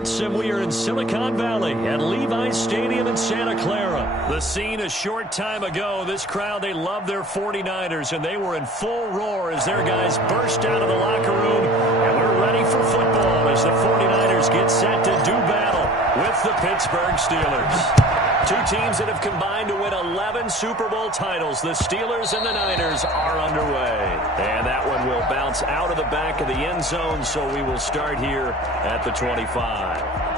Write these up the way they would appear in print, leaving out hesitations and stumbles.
Sports, and we are in Silicon Valley at Levi's Stadium in Santa Clara. The scene a short time ago. This crowd, they love their 49ers, and they were in full roar as their guys burst out of the locker room. And we're ready for football as the 49ers get set to do battle with the Pittsburgh Steelers. Two teams that have combined to win 11 Super Bowl titles. The Steelers and the Niners are underway. And that one will bounce out of the back of the end zone, so we will start here at the 25.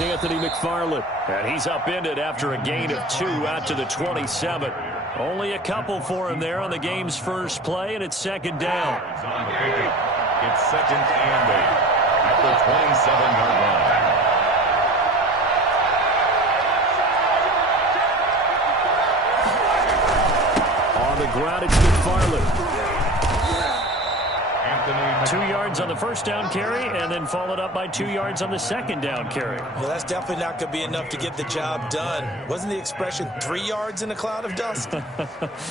Anthony McFarland, and he's upended after a gain of 2 out to the 27. Only a couple for him there on the game's first play, and it's second down. It's second and 8 at the 27-yard line. On the ground, it's McFarland. 2 yards on the first down carry, and then followed up by 2 yards on the second down carry. Well, that's definitely not going to be enough to get the job done. Wasn't the expression 3 yards in a cloud of dust?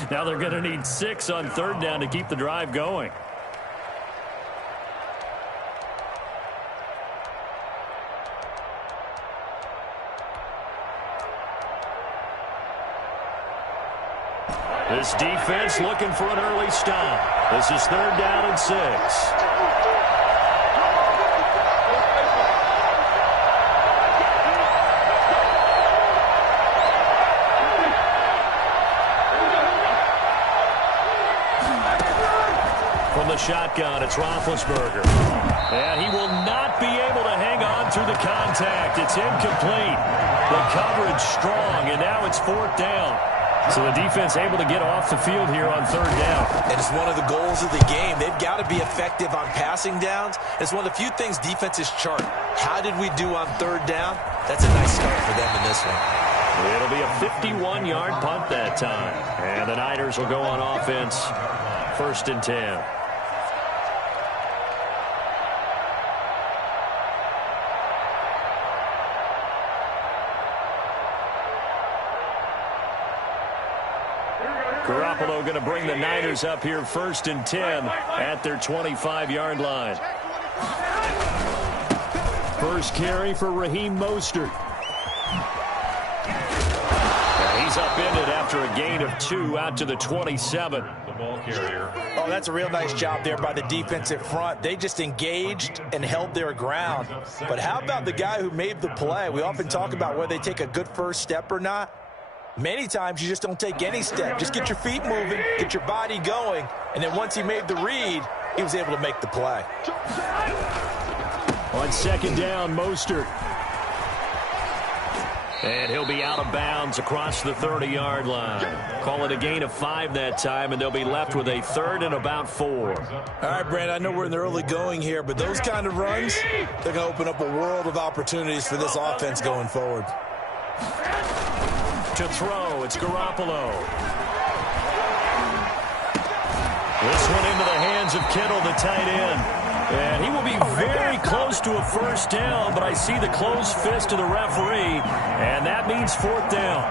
Now they're going to need 6 on third down to keep the drive going. This defense looking for an early stop. This is third down and 6. From the shotgun, it's Roethlisberger. And he will not be able to hang on through the contact. It's incomplete. The coverage strong, and now it's fourth down. So the defense able to get off the field here on third down. And it's one of the goals of the game. They've got to be effective on passing downs. It's one of the few things defenses chart. How did we do on third down? That's a nice start for them in this one. It'll be a 51-yard punt that time. And the Niners will go on offense. First and 10. Garoppolo going to bring the Niners up here first and 10 at their 25-yard line. First carry for Raheem Mostert. And he's upended after a gain of 2 out to the 27. The ball carrier. Oh, that's a real nice job there by the defensive front. They just engaged and held their ground. But how about the guy who made the play? We often talk about whether they take a good first step or not. Many times you just don't take any step. Just get your feet moving, get your body going, and then once he made the read, he was able to make the play. On second down, Mostert. And he'll be out of bounds across the 30-yard line. Call it a gain of 5 that time, and they'll be left with a third and about 4. All right, Brand, I know we're in the early going here, but those kind of runs, they're going to open up a world of opportunities for this offense going forward. To throw, it's Garoppolo. This one into the hands of Kittle, the tight end. And he will be very close to a first down, but I see the closed fist of the referee, and that means fourth down.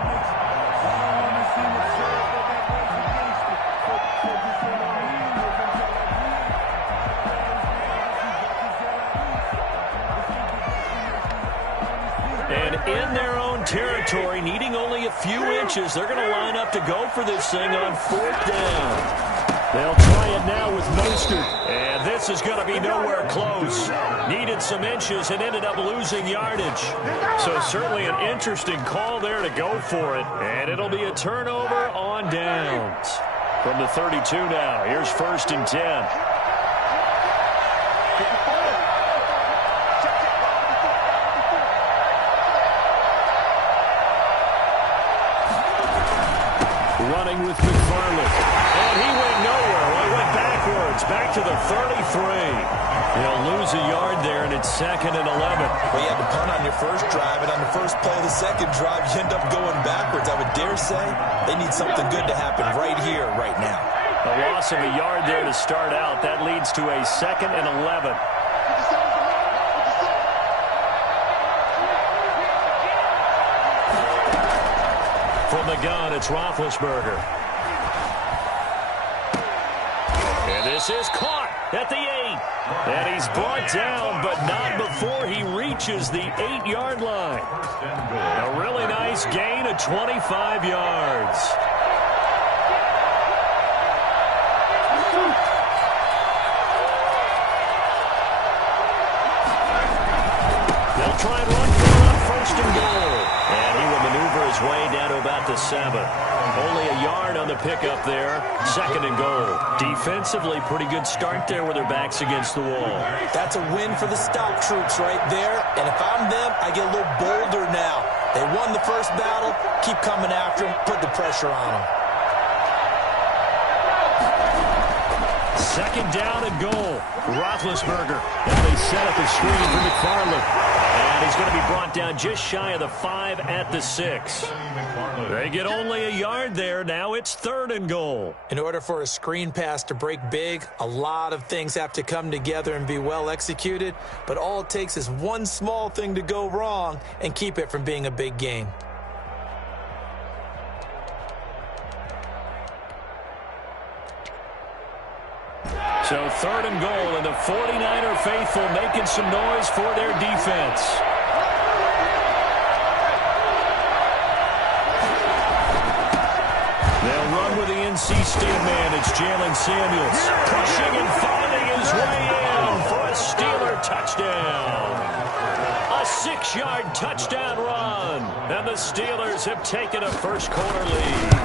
And in their own territory, needing only a few inches, they're going to line up to go for this thing on fourth down. They'll try it now with Mostert. And this is going to be nowhere close. Needed some inches and ended up losing yardage. So certainly an interesting call there to go for it. And it'll be a turnover on downs. From the 32 now, here's first and 10. Running with McFarland. And he went nowhere. Well, he went backwards. Back to the 33. He'll lose a yard there, and it's second and 11. Well, you had to punt on your first drive, and on the first play of the second drive, you end up going backwards. I would dare say they need something good to happen right here, right now. A loss of a yard there to start out. That leads to a 2nd and 11. From the gun, it's Roethlisberger. And this is caught at the 8. And he's brought down, but not before he reaches the 8-yard line. A really nice gain of 25 yards. They'll try and run for it on 1st and goal. And he will maneuver his way down to about the 7. Only a yard on the pickup there. 2nd and goal. Defensively, pretty good start there with their backs against the wall. That's a win for the stout troops right there. And if I'm them, I get a little bolder now. They won the first battle. Keep coming after them. Put the pressure on them. 2nd down and goal. Roethlisberger. Now they set up a screen for McFarland. And he's going to be brought down just shy of the 5 at the 6. They get only a yard there. Now it's 3rd and goal. In order for a screen pass to break big, a lot of things have to come together and be well executed. But all it takes is one small thing to go wrong and keep it from being a big gain. So 3rd and goal, and the 49er faithful making some noise for their defense. They'll run with the NC State man. It's Jalen Samuels pushing and finding his way in for a Steeler touchdown. A 6-yard touchdown run, and the Steelers have taken a first-quarter lead.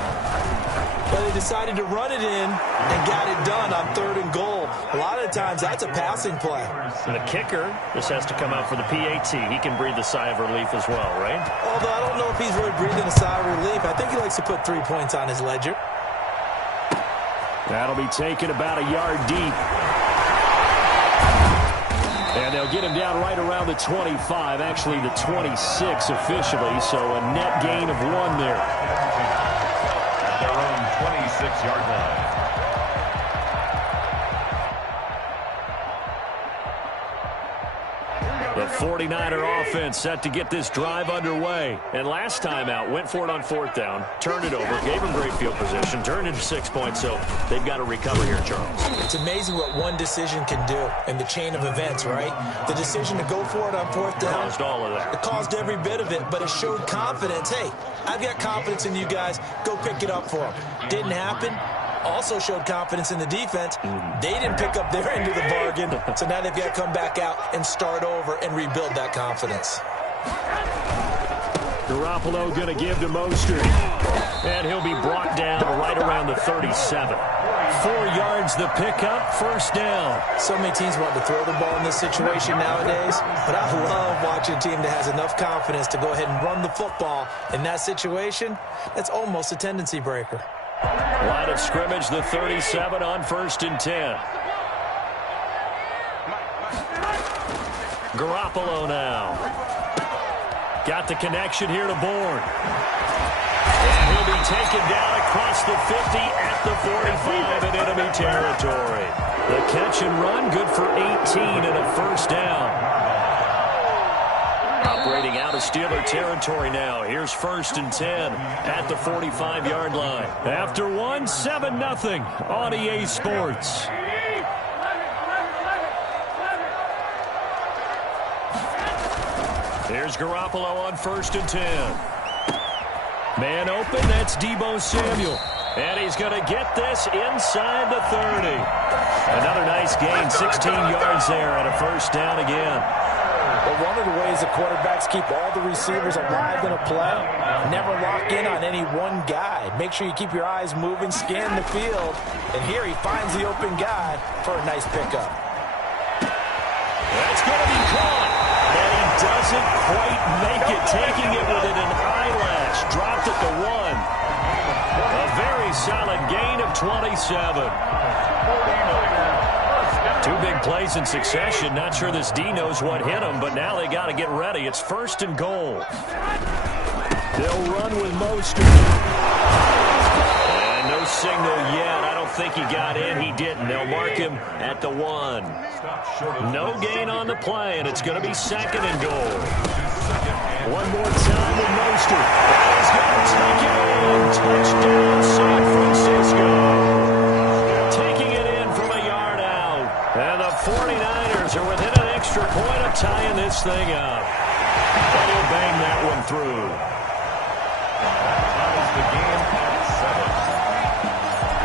But they decided to run it in and got it done on 3rd and goal. A lot of times, that's a passing play. And the kicker, this has to come out for the PAT. He can breathe a sigh of relief as well, right? Although I don't know if he's really breathing a sigh of relief. I think he likes to put 3 points on his ledger. That'll be taken about a yard deep. And they'll get him down right around the 25, actually the 26 officially, so a net gain of 1 there. Their own 26-yard line. The 49er offense set to get this drive underway. And last time out, went for it on 4th down, turned it over, gave him great field position, turned into 6 points, so they've got to recover here, Charles. It's amazing what one decision can do in the chain of events, right? The decision to go for it on 4th down. Caused all of that. It caused every bit of it, but it showed confidence. Hey, I've got confidence in you guys. Go pick it up for them. Didn't happen. Also showed confidence in the defense. They didn't pick up their end of the bargain, so now they've got to come back out and start over and rebuild that confidence. Garoppolo going to give to Mostert, and he'll be brought down right around the 37. 4 yards the pickup, 1st down. So many teams want to throw the ball in this situation nowadays, but I love watching a team that has enough confidence to go ahead and run the football. In that situation, that's almost a tendency breaker. Line of scrimmage, the 37 on 1st and 10. Garoppolo now. Got the connection here to Bourne. And he'll be taken down across the 50 at the 45 in enemy territory. The catch and run, good for 18 and a 1st down. Operating out of Steeler territory now. Here's 1st and 10 at the 45-yard line. After one, 7-0 on EA Sports. Here's Garoppolo on 1st and 10. Man open, that's Deebo Samuel. And he's going to get this inside the 30. Another nice gain, 16 yards there and a 1st down again. Well, one of the ways the quarterbacks keep all the receivers alive in a play, never lock in on any one guy. Make sure you keep your eyes moving, scan the field, and here he finds the open guy for a nice pickup. That's going to be caught, and he doesn't quite make it, taking it within an eyelash. Dropped at the 1. A very solid gain of 27. 2 big plays in succession. Not sure this D knows what hit him, but now they got to get ready. It's 1st and goal. They'll run with Mostert. And no signal yet. I don't think he got in. He didn't. They'll mark him at the 1. No gain on the play, and it's going to be 2nd and goal. One more time with Mostert. He's going to take it in. Touchdown, San Francisco. Taking it in from a yard out. And the 49ers are within an extra point of tying this thing up. And he'll bang that one through. The game at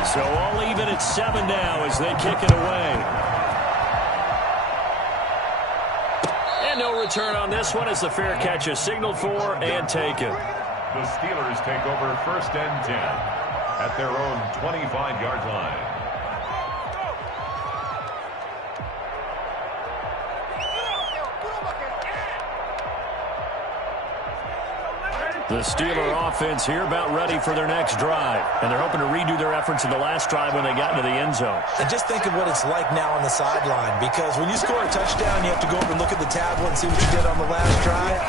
7. So all even at 7 now as they kick it away. And no return on this one as the fair catch is signaled for and taken. The Steelers take over 1st and 10 at their own 25-yard line. The Steeler offense here about ready for their next drive. And they're hoping to redo their efforts in the last drive when they got into the end zone. And just think of what it's like now on the sideline, because when you score a touchdown, you have to go over and look at the tablet and see what you did on the last drive.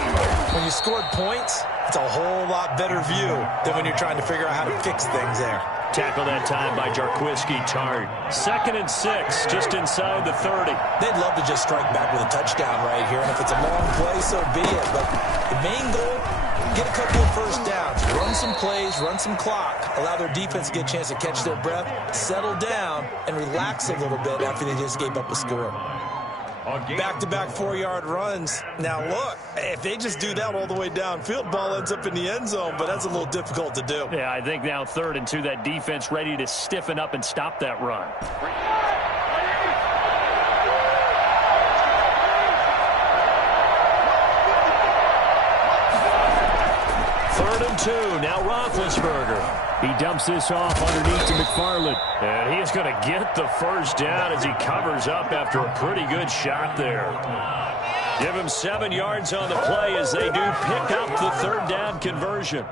When you scored points, it's a whole lot better view than when you're trying to figure out how to fix things there. Tackle that time by Jarquiski Tart. 2nd and 6, just inside the 30. They'd love to just strike back with a touchdown right here, and if it's a long play, so be it. But the main goal, get a couple of first downs, run some plays, run some clock, allow their defense to get a chance to catch their breath, settle down, and relax a little bit after they just gave up a score. Back-to-back 4-yard runs. Now, look, if they just do that all the way downfield, ball ends up in the end zone, but that's a little difficult to do. Yeah, I think now 3rd and 2, that defense ready to stiffen up and stop that run. 3rd and 2, now Roethlisberger. He dumps this off underneath to McFarland. And he is going to get the first down as he covers up after a pretty good shot there. Give him 7 yards on the play as they do pick up the 3rd down conversion.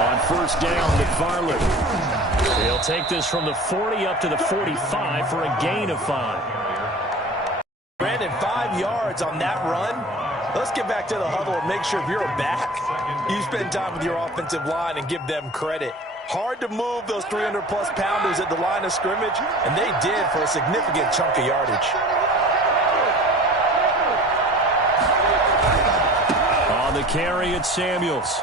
On 1st down, McFarland. He'll take this from the 40 up to the 45 for a gain of 5. Brandon, 5 yards on that run. Let's get back to the huddle and make sure if you're a back, you spend time with your offensive line and give them credit. Hard to move those 300-plus pounders at the line of scrimmage, and they did for a significant chunk of yardage. On the carry, it's Samuels.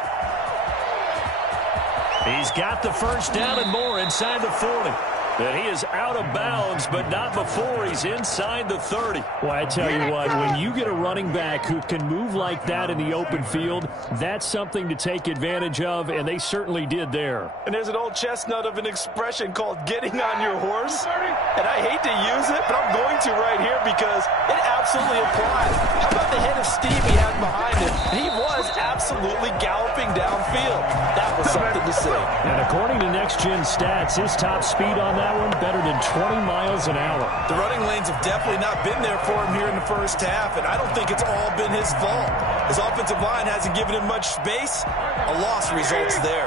He's got the first down and more inside the 40. That he is out of bounds, but not before he's inside the 30. Well, I tell you what, when you get a running back who can move like that in the open field, that's something to take advantage of, and they certainly did there. And there's an old chestnut of an expression called getting on your horse. And I hate to use it, but I'm going to right here because it absolutely applies. How about the head of steam he had behind him? He was absolutely galloping downfield. That was something to see. And according to Next Gen Stats, his top speed on that one better than 20 miles an hour. The running lanes have definitely not been there for him here in the first half, and I don't think it's all been his fault. His offensive line hasn't given him much space. A loss results there.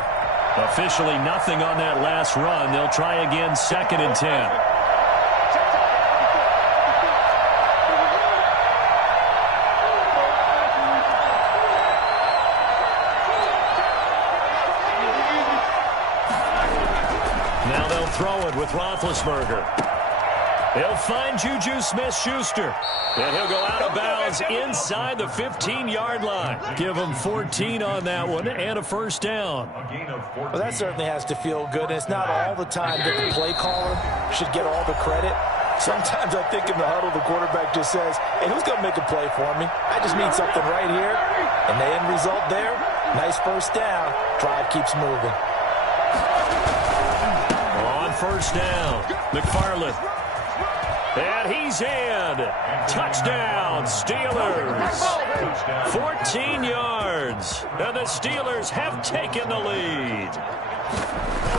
Officially nothing on that last run. They'll try again 2nd and 10. Throw it with Roethlisberger. He'll find Juju Smith-Schuster. And he'll go out of bounds inside the 15-yard line. Give him 14 on that one and a first down. Well, that certainly has to feel good. And it's not all the time that the play caller should get all the credit. Sometimes I think in the huddle, the quarterback just says, hey, who's going to make a play for me? I just need something right here. And the end result there, nice first down. Drive keeps moving. First down, McFarland. And he's in. Touchdown, Steelers. 14 yards. And the Steelers have taken the lead.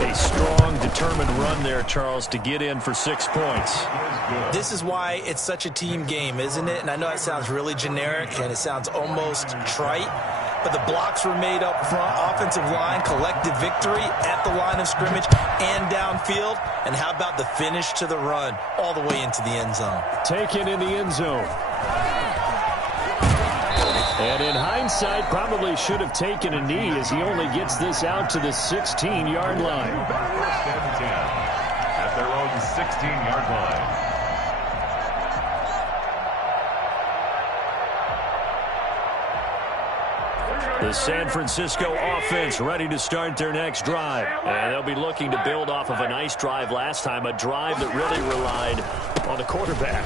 A strong, determined run there, Charles, to get in for 6 points. This is why it's such a team game, isn't it? And I know it sounds really generic and it sounds almost trite. But the blocks were made up front, offensive line, collective victory at the line of scrimmage and downfield. And how about the finish to the run all the way into the end zone? Taken in the end zone. And in hindsight, probably should have taken a knee as he only gets this out to the 16-yard line. First and 10 at their own 16-yard line. The San Francisco offense ready to start their next drive. And they'll be looking to build off of a nice drive last time, a drive that really relied on the quarterback.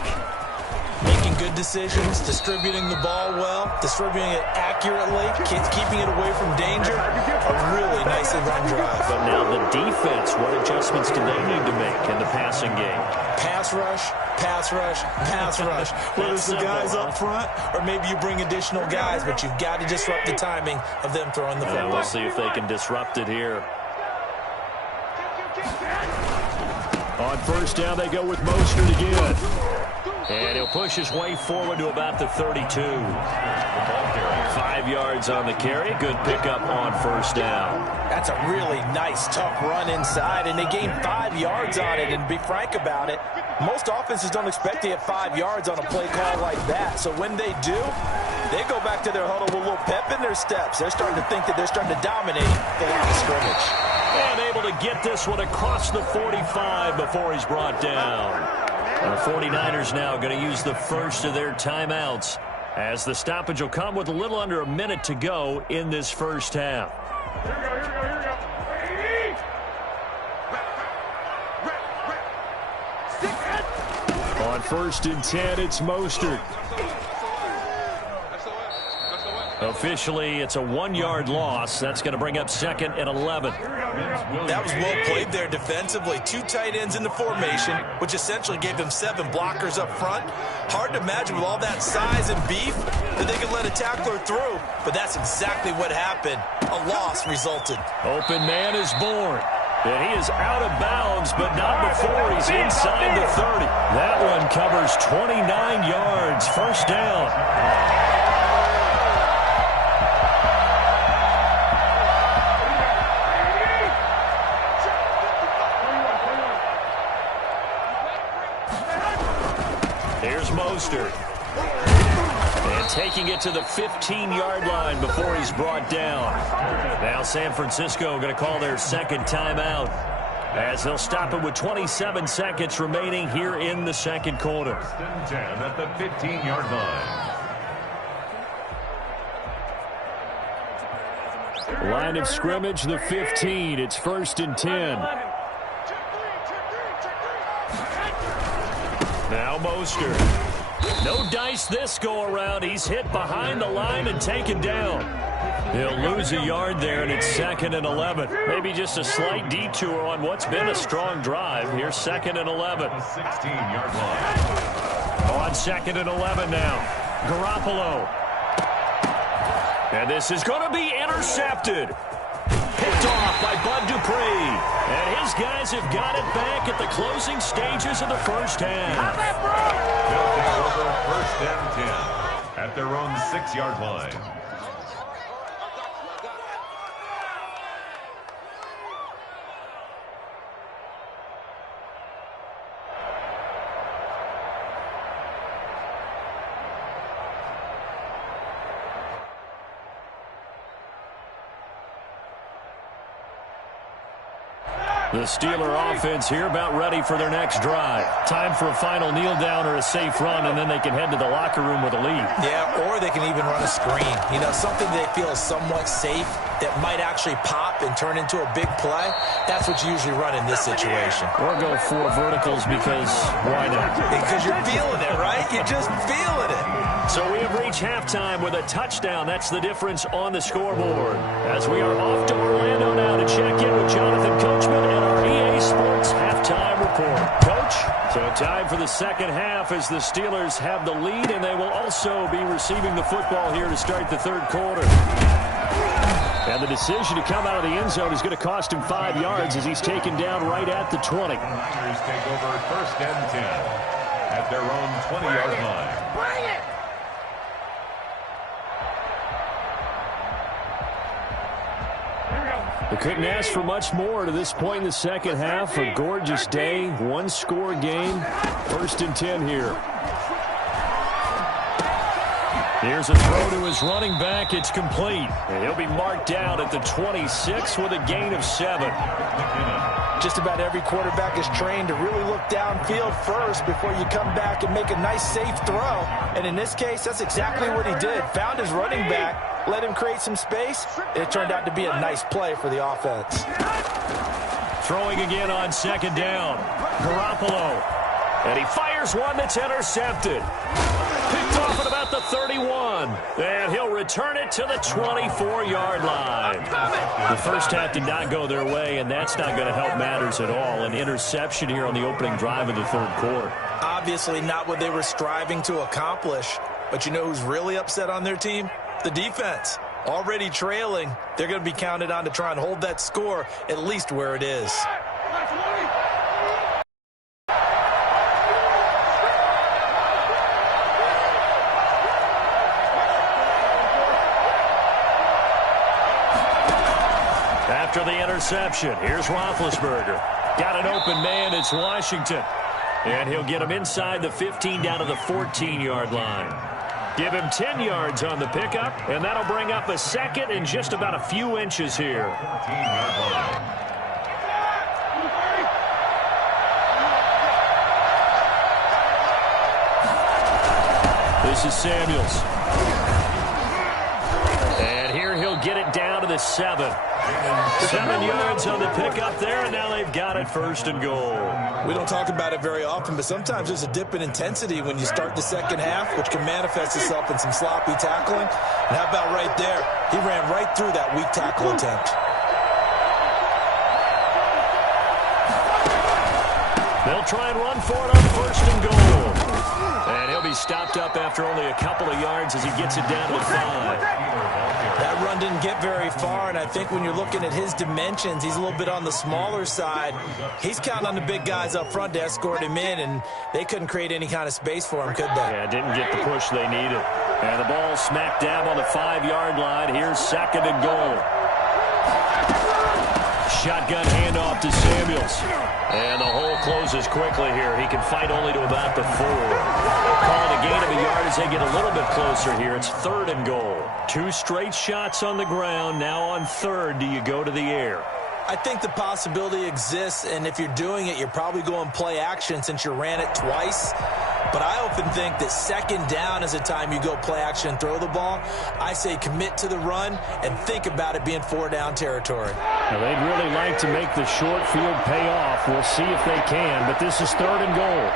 Making good decisions, distributing the ball well, distributing it accurately, keeping it away from danger. A really nicely run drive. But now the defense, what adjustments do they need to make in the passing game? Pass rush, pass rush, pass rush. Whether it's the guys up front or maybe you bring additional guys, but you've got to disrupt the timing of them throwing the football. We'll see if they can disrupt it here. On first down, they go with Mostert again. And he'll push his way forward to about the 32. 5 yards on the carry. Good pickup on first down. That's a really nice, tough run inside, and they gained 5 yards on it. And to be frank about it, most offenses don't expect to get 5 yards on a play call like that. So when they do, they go back to their huddle with a little pep in their steps. They're starting to think that they're starting to dominate the line of scrimmage. And able to get this one across the 45 before he's brought down. The 49ers now going to use the first of their timeouts as the stoppage will come with a little under a minute to go in this first half. On first and 10, it's Mostert. Officially, it's a 1-yard loss. That's going to bring up second and 11. That was well played there defensively. 2 tight ends in the formation, which essentially gave them 7 blockers up front. Hard to imagine with all that size and beef that they could let a tackler through, but that's exactly what happened. A loss resulted. Open man is born. And he is out of bounds, but not before he's inside the 30. That one covers 29 yards. First down. Here's Mostert. And taking it to the 15-yard line before he's brought down. Now San Francisco going to call their second timeout as they'll stop it with 27 seconds remaining here in the second quarter. 10 at the 15-yard line. Line of scrimmage, the 15. It's first and 10. Now Mostert. No dice this go-around. He's hit behind the line and taken down. He'll lose a yard there, and it's second and 11. Maybe just a slight detour on what's been a strong drive. Here's second and 11. 16-yard line. On second and 11 now. Garoppolo. And this is going to be intercepted. Picked off by Bud Dupree. And his guys have got it back at the closing stages of the first half. They'll take over first and 10 at their own 6-yard line. The Steeler offense here about ready for their next drive. Time for a final kneel down or a safe run, and then they can head to the locker room with a lead. Yeah, or they can even run a screen. You know, something they feel is somewhat safe that might actually pop and turn into a big play. That's what you usually run in this situation. Or go 4 verticals because why not? Because you're feeling it, right? You're just feeling it. So we have reached halftime with a touchdown. That's the difference on the scoreboard. As we are off to Orlando now to check in with Jonathan Coachman and our EA Sports halftime report. Coach, so time for the second half as the Steelers have the lead, and they will also be receiving the football here to start the third quarter. And the decision to come out of the end zone is going to cost him 5 yards as he's taken down right at the 20. Niners take over first and 10 at their own 20-yard line. Bring it! They couldn't ask for much more to this point in the second half. A gorgeous day, 1-score game. First and 10 here. Here's a throw to his running back. It's complete. And he'll be marked down at the 26 with a gain of 7. Just about every quarterback is trained to really look downfield first before you come back and make a nice, safe throw. And in this case, that's exactly what he did. Found his running back, let him create some space, and it turned out to be a nice play for the offense. Throwing again on second down. Garoppolo. And he fires one that's intercepted. Picked off at about the 31. And he'll return it to the 24-yard line. The first half did not go their way, and that's not going to help matters at all. An interception here on the opening drive of the third quarter. Obviously not what they were striving to accomplish. But you know who's really upset on their team? The defense. Already trailing, they're going to be counted on to try and hold that score at least where it is. After the interception, here's Roethlisberger. Got an open man, it's Washington. And he'll get him inside the 15 down to the 14-yard line. Give him 10 yards on the pickup, and that'll bring up a second in just about a few inches here. This is Samuels. And here he'll get it down to the 7. 7 yards on the pickup there, and now they've got it first and goal. We don't talk about it very often, but sometimes there's a dip in intensity when you start the second half, which can manifest itself in some sloppy tackling. And how about right there? He ran right through that weak tackle attempt. They'll try and run for it on first and goal. And he'll be stopped up after only a couple of yards as he gets it down to the 5. That run didn't get very far, and I think when you're looking at his dimensions, he's a little bit on the smaller side. He's counting on the big guys up front to escort him in, and they couldn't create any kind of space for him, could they? Yeah, didn't get the push they needed. And the ball smack dab on the 5-yard line. Here's second and goal. Shotgun handoff to Samuels. And the hole closes quickly here. He can fight only to about the 4. Call it a gain of a yard as they get a little bit closer here. It's third and goal. 2 straight shots on the ground. Now on third, do you go to the air? I think the possibility exists, and if you're doing it, you're probably going play action since you ran it twice. But I often think that second down is the time you go play action and throw the ball. I say commit to the run and think about it being 4-down territory. Now, they'd really like to make the short field pay off. We'll see if they can, but this is third and goal.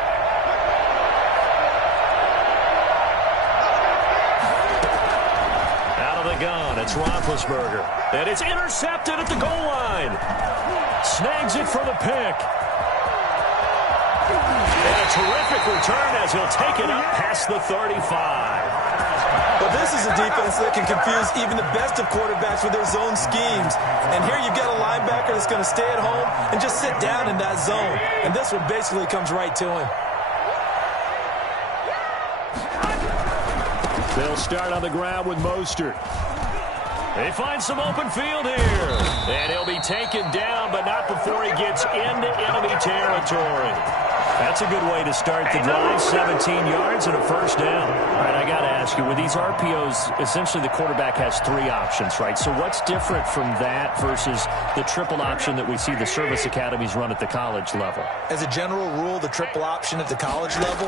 Out of the gun, it's Roethlisberger. And it's intercepted at the goal line. Snags it for the pick. And a terrific return as he'll take it up past the 35. But this is a defense that can confuse even the best of quarterbacks with their zone schemes. And here you've got a linebacker that's going to stay at home and just sit down in that zone. And this one basically comes right to him. They'll start on the ground with Mostert. They find some open field here. And he'll be taken down, but not before he gets into enemy territory. That's a good way to start the drive. 17 yards and a first down. All right, I got to ask you, with these RPOs, essentially the quarterback has 3 options, right? So what's different from that versus the triple option that we see the service academies run at the college level? As a general rule, the triple option at the college level,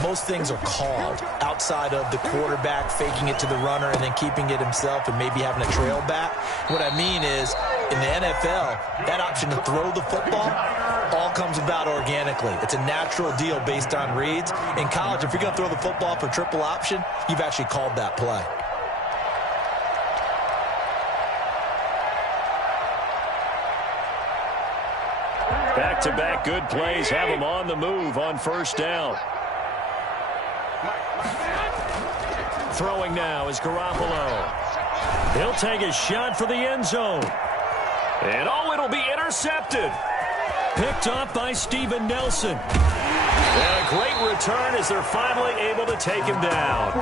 most things are called outside of the quarterback faking it to the runner and then keeping it himself and maybe having a trail back. What I mean is, in the NFL, that option to throw the football all comes about organically. It's a natural deal based on reads. In college, if you're going to throw the football for triple option, you've actually called that play. Back-to-back good plays have him on the move on first down. Throwing now is Garoppolo. He'll take a shot for the end zone. And it'll be intercepted. Picked off by Steven Nelson. And a great return as they're finally able to take him down.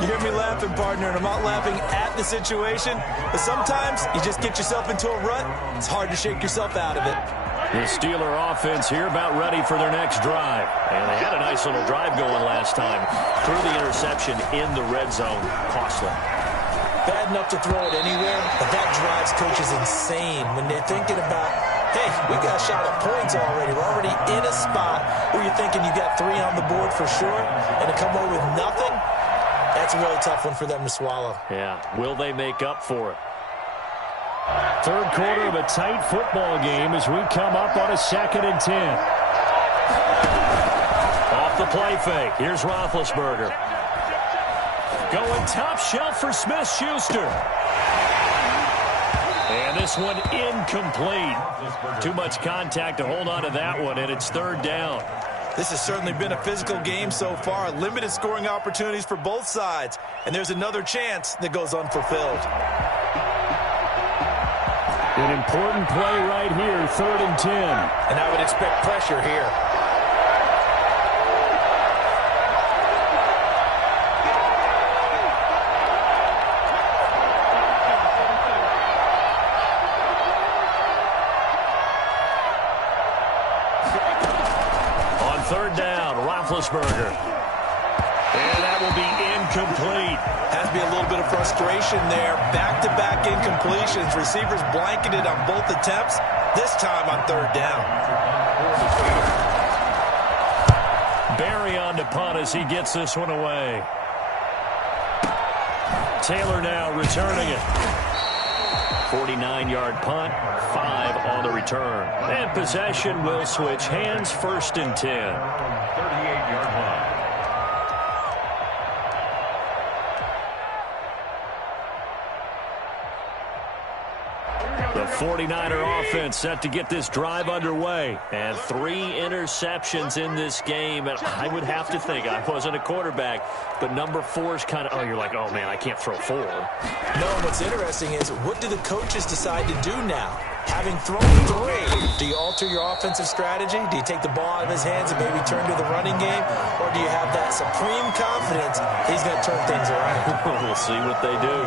You hear me laughing, partner, and I'm not laughing at the situation, but sometimes you just get yourself into a rut. It's hard to shake yourself out of it. The Steeler offense here about ready for their next drive. And they had a nice little drive going last time. Threw the interception in the red zone. Costly. Bad enough to throw it anywhere, but that drives coaches insane when they're thinking about, hey, we got a shot at points already. We're already in a spot where you're thinking you got 3 on the board for sure, and to come away with nothing, that's a really tough one for them to swallow. Yeah, will they make up for it? Third quarter of a tight football game as we come up on a 2nd and 10. Off the play fake. Here's Roethlisberger. Going top shelf for Smith-Schuster. And this one incomplete. Too much contact to hold on to that one, and it's 3rd down. This has certainly been a physical game so far. Limited scoring opportunities for both sides. And there's another chance that goes unfulfilled. An important play right here, 3rd and 10. And I would expect pressure here. On 3rd down, Roethlisberger. And that will be incomplete. Has to be a little bit of frustration there. Back-to-back incompletions. Receivers blanketed on both attempts. This time on 3rd down. Barry on to punt as he gets this one away. Taylor now returning it. 49-yard punt, 5 on the return. And possession will switch hands, 1st and 10. 38-yard line. The 49er offense set to get this drive underway. And 3 interceptions in this game. And I would have to think, I wasn't a quarterback, but number 4 is kind of, oh, you're like, oh, man, I can't throw 4. No, what's interesting is, what do the coaches decide to do now? Having thrown 3, do you alter your offensive strategy? Do you take the ball out of his hands and maybe turn to the running game? Or do you have that supreme confidence he's going to turn things around? We'll see what they do.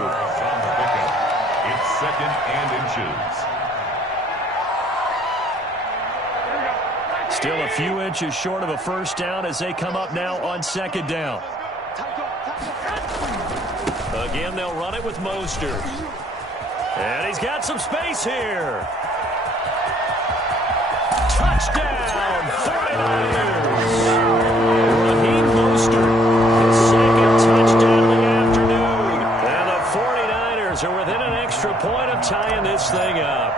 It's 2nd and inches. Still a few inches short of a 1st down as they come up now on 2nd down. Again, they'll run it with Mostert. And he's got some space here. Touchdown, 49ers. Raheem Mostert, his 2nd touchdown of the afternoon. And the 49ers are within an extra point of tying this thing up.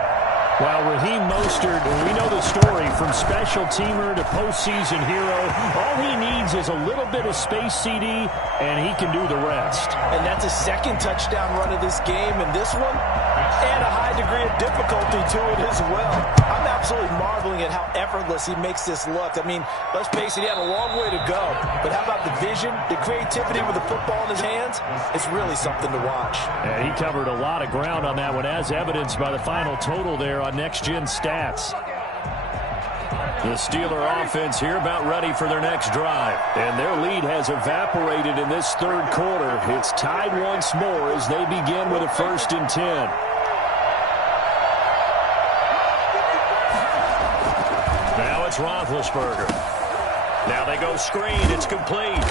Well, Raheem Mostert, we know the story, from special teamer to postseason hero. All he needs is a little bit of space, CD, and he can do the rest. And that's a 2nd touchdown run of this game, and this one, and a high degree of difficulty to it as well. I'm absolutely marveling at how effortless he makes this look. I mean, let's face it, he had a long way to go. But how about the vision, the creativity with the football in his hands? It's really something to watch. And he covered a lot of ground on that one, as evidenced by the final total there on Next Gen Stats. The Steeler offense here about ready for their next drive. And their lead has evaporated in this 3rd quarter. It's tied once more as they begin with a 1st and 10. Now it's Roethlisberger. Now they go screen. It's complete.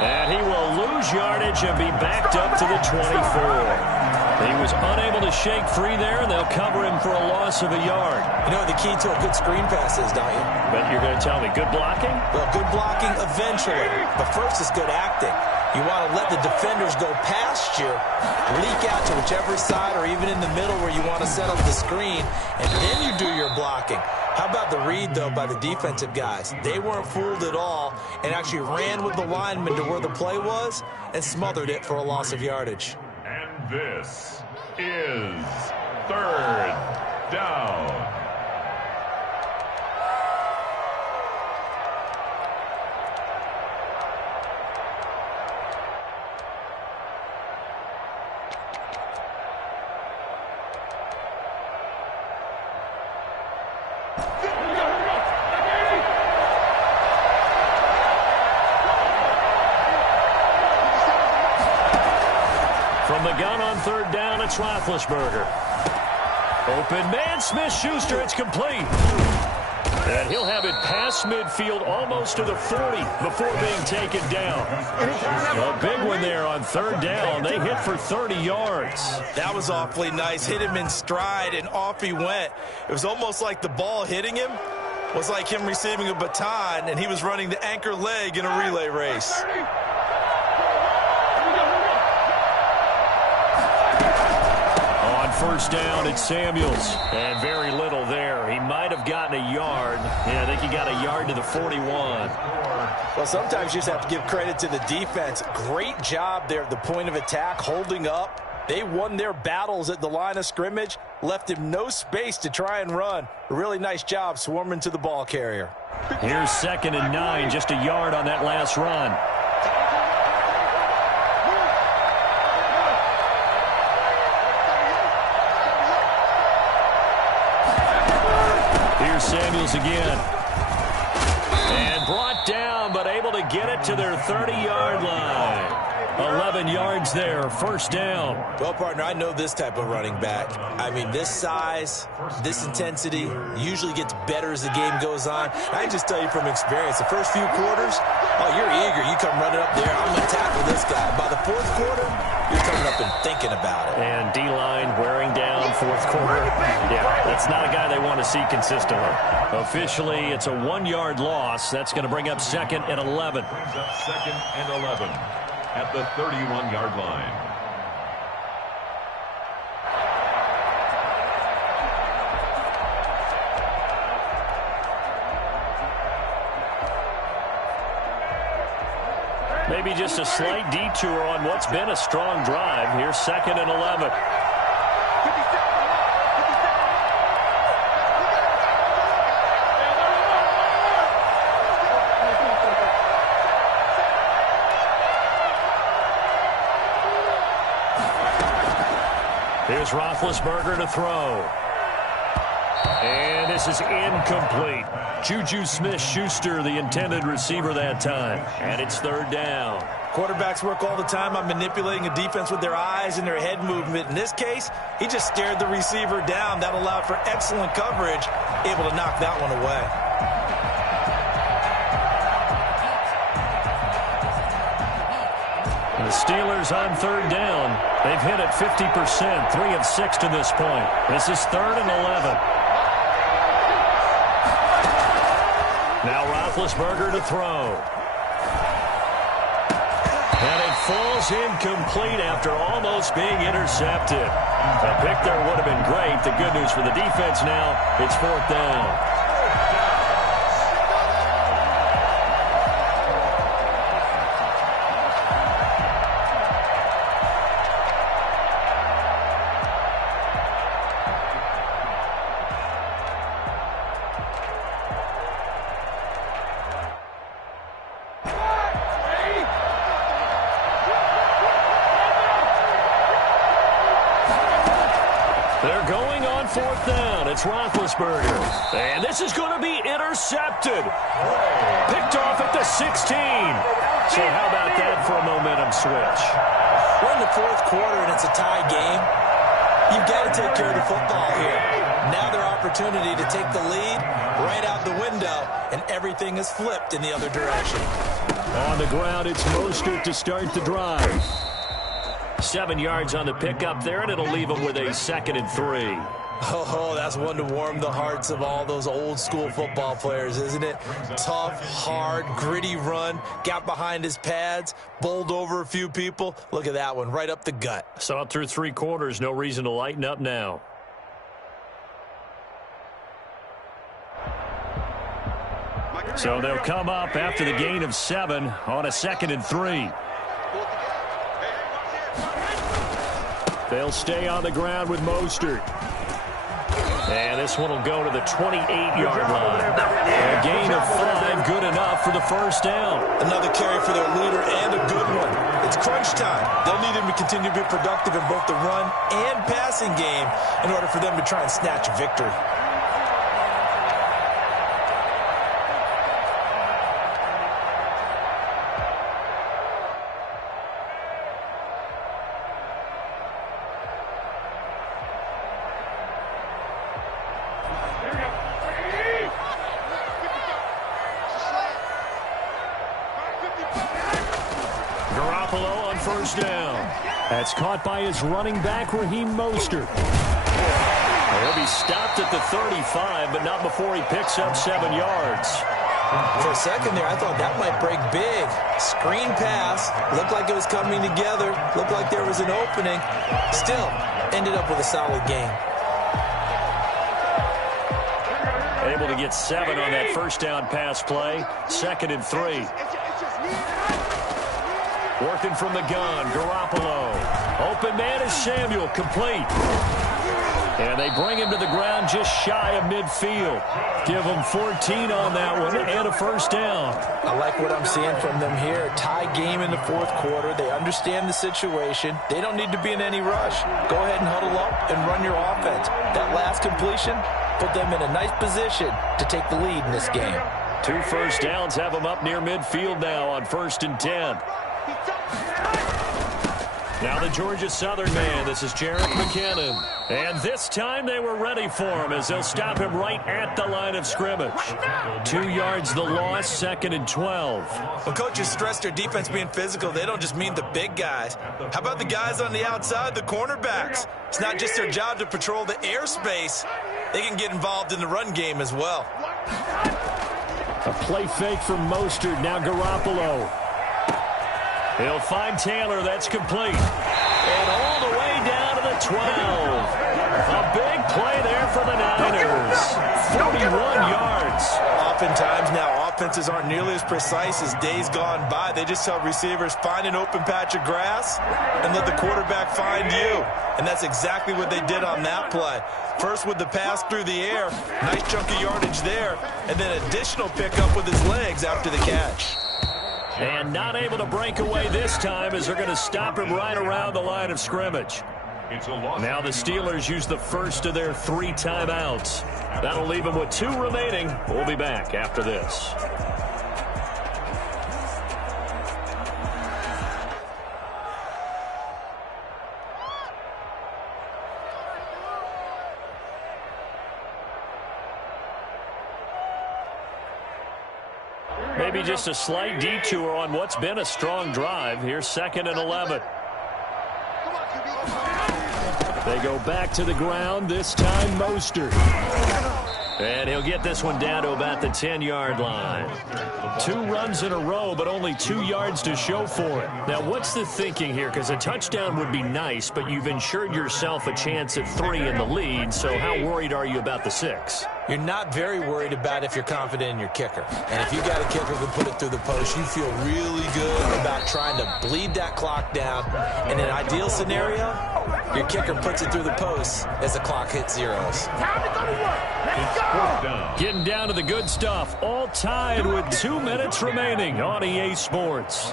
And he will lose yardage and be backed up to the 24. He was unable to shake free there, and they'll cover him for a loss of a yard. You know what the key to a good screen pass is, don't you? But you're going to tell me, good blocking? Well, good blocking eventually. But first is good acting. You want to let the defenders go past you, leak out to whichever side or even in the middle where you want to set up the screen, and then you do your blocking. How about the read, though, by the defensive guys? They weren't fooled at all and actually ran with the lineman to where the play was and smothered it for a loss of yardage. And this is 3rd down. From the gun on 3rd down, it's Roethlisberger. Open man, Smith-Schuster, it's complete. And he'll have it past midfield almost to the 40 before being taken down. A big one there on third down. They hit for 30 yards. That was awfully nice. Hit him in stride, and off he went. It was almost like the ball hitting him was like him receiving a baton, and he was running the anchor leg in a relay race. On first down, it's Samuels. And very little there. He might have gotten a yard. Yeah, I think he got a yard to the 41. Well, sometimes you just have to give credit to the defense. Great job there at the point of attack, holding up. They won their battles at the line of scrimmage, left him no space to try and run. A really nice job swarming to the ball carrier. Here's 2nd and 9, just a yard on that last run. Here's Samuels again. And brought down, but able to get it to their 30-yard line. 11 yards there, first down. Well, partner, I know this type of running back. I mean, this size, this intensity usually gets better as the game goes on. I can just tell you from experience, the first few quarters, oh, you're eager. You come running up there, I'm going to tackle this guy. By the fourth quarter, you're coming up and thinking about it. And D-line wearing down fourth quarter. Yeah, that's not a guy they want to see consistently. Officially, it's a 1-yard loss. That's going to bring up 2nd and 11. Brings up 2nd and 11 at the 31-yard line. Maybe just a slight detour on what's been a strong drive. Here's 2nd and 11. Here's Roethlisberger to throw. And this is incomplete. Juju Smith-Schuster, the intended receiver that time. And it's 3rd down. Quarterbacks work all the time on manipulating a defense with their eyes and their head movement. In this case, he just stared the receiver down. That allowed for excellent coverage, able to knock that one away. The Steelers on 3rd down. They've hit it 50%, 3 of 6 to this point. This is 3rd and 11. Now Roethlisberger to throw. And it falls incomplete after almost being intercepted. A pick there would have been great. The good news for the defense now, it's 4th down. They're going on 4th down. It's Roethlisberger. And this is going to be intercepted. Picked off at the 16. So how about that for a momentum switch? We're in the 4th quarter, and it's a tie game. You've got to take care of the football here. Now their opportunity to take the lead right out the window, and everything is flipped in the other direction. On the ground, it's Mostert to start the drive. 7 yards on the pickup there, and it'll leave them with a 2nd and 3. Oh, that's one to warm the hearts of all those old-school football players, isn't it? Tough, hard, gritty run, got behind his pads, bowled over a few people. Look at that one, right up the gut. Saw it through 3 quarters, no reason to lighten up now. So they'll come up after the gain of 7 on a 2nd and 3. They'll stay on the ground with Mostert. And this one will go to the 28-yard line. A gain of 5, good enough for the first down. Another carry for their leader and a good one. It's crunch time. They'll need him to continue to be productive in both the run and passing game in order for them to try and snatch a victory. first down. That's caught by his running back, Raheem Mostert. He'll be stopped at the 35, but not before he picks up 7 yards. For a second there, I thought that might break big. Screen pass. Looked like it was coming together. Looked like there was an opening. Still, ended up with a solid game. Able to get 7 on that first down pass play. 2nd and 3. Working from the gun, Garoppolo. Open man is Samuel, complete. And they bring him to the ground just shy of midfield. Give him 14 on that one and a first down. I like what I'm seeing from them here. Tie game in the 4th quarter. They understand the situation. They don't need to be in any rush. Go ahead and huddle up and run your offense. That last completion put them in a nice position to take the lead in this game. 2 first downs have them up near midfield now on 1st and 10. Now the Georgia Southern man. This is Jerick McKinnon. And this time they were ready for him as they'll stop him right at the line of scrimmage. 2 yards the loss, 2nd and 12. When coaches stress their defense being physical, they don't just mean the big guys. How about the guys on the outside, the cornerbacks? It's not just their job to patrol the airspace. They can get involved in the run game as well. A play fake from Mostert. Now Garoppolo. He'll find Taylor. That's complete. And all the way down to the 12. A big play there for the Niners. 41 yards. Oftentimes now, offenses aren't nearly as precise as days gone by. They just tell receivers, find an open patch of grass and let the quarterback find you. And that's exactly what they did on that play. First with the pass through the air, nice chunk of yardage there, and then additional pickup with his legs after the catch. And not able to break away this time as they're going to stop him right around the line of scrimmage. Now the Steelers use the first of their 3 timeouts. That'll leave them with 2 remaining. We'll be back after this. Maybe just a slight detour on what's been a strong drive. Here's 2nd and 11. They go back to the ground, this time Mostert. And he'll get this one down to about the 10-yard line. 2 runs in a row, but only 2 yards to show for it. Now, what's the thinking here? Because a touchdown would be nice, but you've ensured yourself a chance at 3 in the lead, so how worried are you about the 6? You're not very worried about if you're confident in your kicker. And if you got a kicker who put it through the post, you feel really good about trying to bleed that clock down. In an ideal scenario, your kicker puts it through the post as the clock hits zeros. Getting down to the good stuff. All tied with 2 minutes remaining on EA Sports.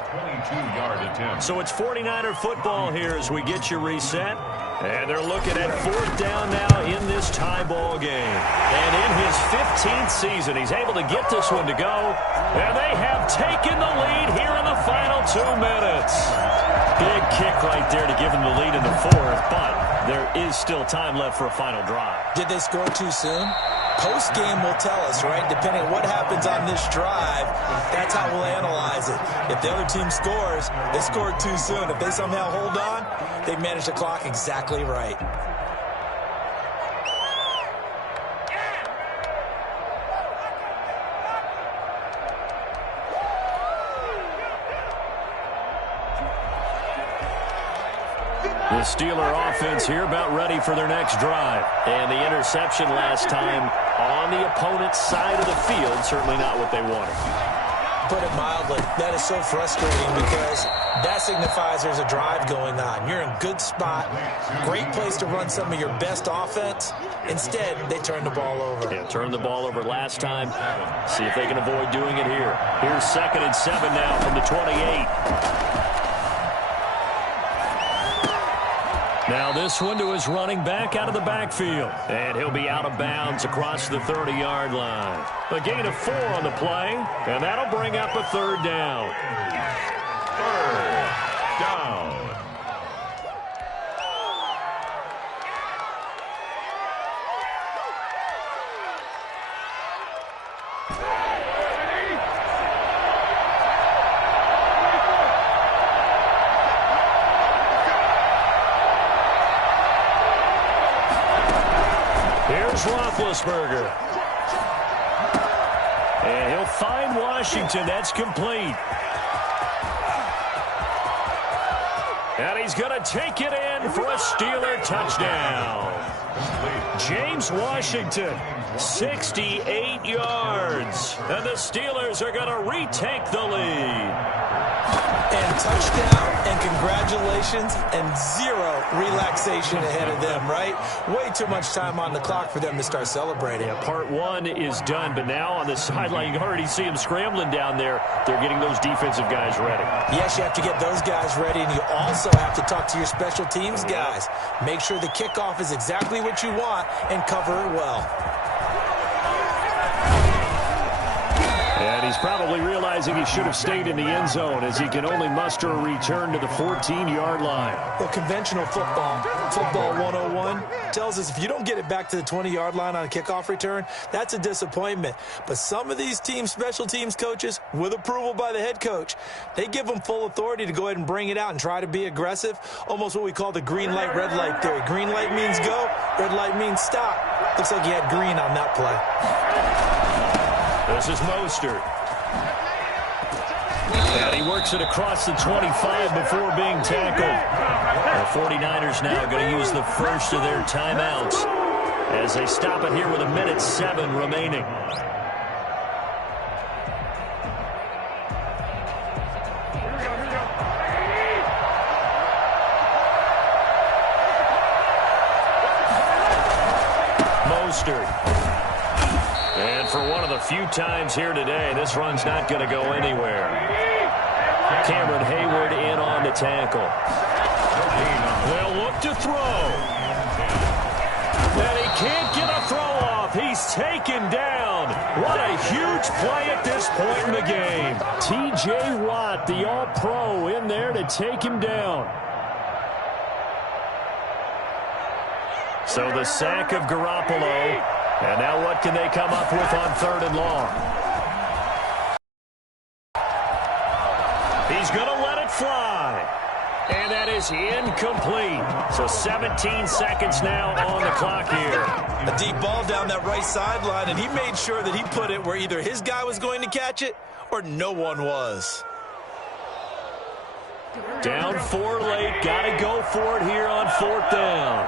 So it's 49er football here as we get you reset. And they're looking at 4th down now in this tie ball game. And in his 15th season, he's able to get this one to go. And they have taken the lead here in the final 2 minutes. Big kick right there to give them the lead in the 4th, but there is still time left for a final drive. Did they score too soon? Post-game will tell us, right? Depending on what happens on this drive, that's how we'll analyze it. If the other team scores, they scored too soon. If they somehow hold on, they managed the clock exactly right. The Steeler offense here about ready for their next drive. And the interception last time on the opponent's side of the field, certainly not what they wanted. Put it mildly, that is so frustrating because that signifies there's a drive going on. You're in a good spot, great place to run some of your best offense. Instead, they turn the ball over. Yeah, turned the ball over last time. See if they can avoid doing it here. Here's 2nd and 7 now from the 28. Now this one to his running back out of the backfield. And he'll be out of bounds across the 30-yard line. A gain of 4 on the play, and that'll bring up a 3rd down. 3rd down. Here's Roethlisberger. And he'll find Washington. That's complete. And he's going to take it in for a Steeler touchdown. James Washington, 68 yards. And the Steelers are going to retake the lead. And touchdown, and congratulations, and zero relaxation ahead of them, right? Way too much time on the clock for them to start celebrating. Yeah, part one is done, but now on the sideline, you can already see them scrambling down there. They're getting those defensive guys ready. Yes, you have to get those guys ready, and you also have to talk to your special teams guys. Make sure the kickoff is exactly what you want and cover it well. And he's probably realizing he should have stayed in the end zone as he can only muster a return to the 14-yard line. Well, conventional football 101, tells us if you don't get it back to the 20-yard line on a kickoff return, that's a disappointment. But some of these special teams coaches, with approval by the head coach, they give them full authority to go ahead and bring it out and try to be aggressive, almost what we call the green light, red light theory. Green light means go, red light means stop. Looks like he had green on that play. This is Mostert. And he works it across the 25 before being tackled. The 49ers now going to use the first of their timeouts as they stop it here with 1:07 remaining. Mostert. And for one of the few times here today, this run's not going to go anywhere. Cameron Hayward in on the tackle. They'll look to throw. And he can't get a throw off. He's taken down. What a huge play at this point in the game. T.J. Watt, the All-Pro, in there to take him down. So the sack of Garoppolo. And now what can they come up with on 3rd and long? He's going to let it fly. And that is incomplete. So 17 seconds now on the clock here. A deep ball down that right sideline, and he made sure that he put it where either his guy was going to catch it or no one was. Down 4 late. Got to go for it here on 4th down.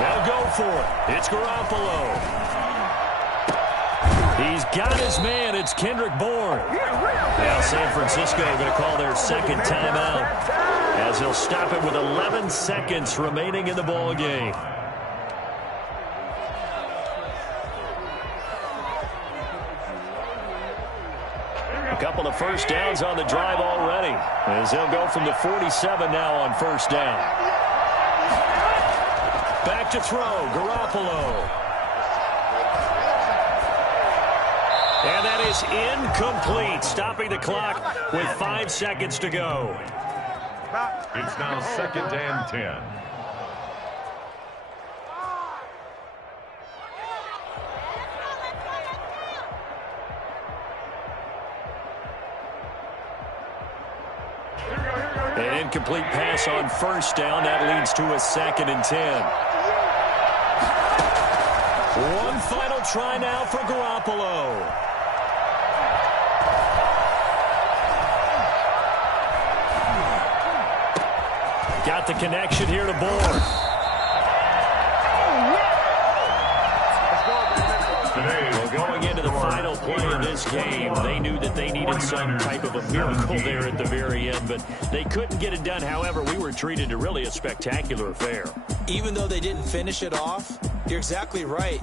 Now go for it. It's Garoppolo. He's got his man. It's Kendrick Bourne. Now San Francisco going to call their second timeout as he'll stop it with 11 seconds remaining in the ball game. A couple of first downs on the drive already as they'll go from the 47 now on 1st down. Back to throw, Garoppolo. And that is incomplete, stopping the clock with 5 seconds to go. It's now 2nd and 10. An incomplete pass on 1st down. That leads to a 2nd and 10. One final try now for Garoppolo. Got the connection here to Bourne. Well, going into the final play of this game, they knew that they needed some type of a miracle there at the very end, but they couldn't get it done. However, we were treated to really a spectacular affair. Even though they didn't finish it off, you're exactly right.